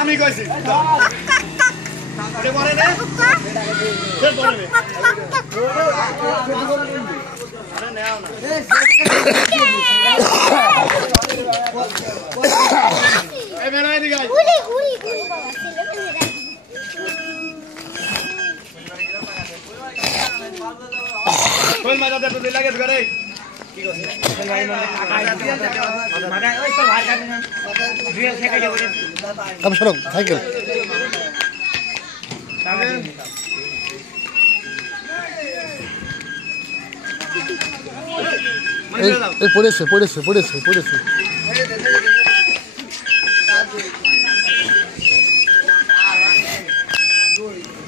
আমি কইছি আরে মরে নে সে বলবে আরে নাও না এই মেরা এদিকে আয় গুলি বাবা ছেলে মেরা কোন মাজাতে তো লাগে ঘরে কি কইছিস ভাই মানে কাকা দিয়ে মানে ওই তো ভাই কাকা না দুই থেকে যাবে কাম সরো সাইকেল এই পড়েছে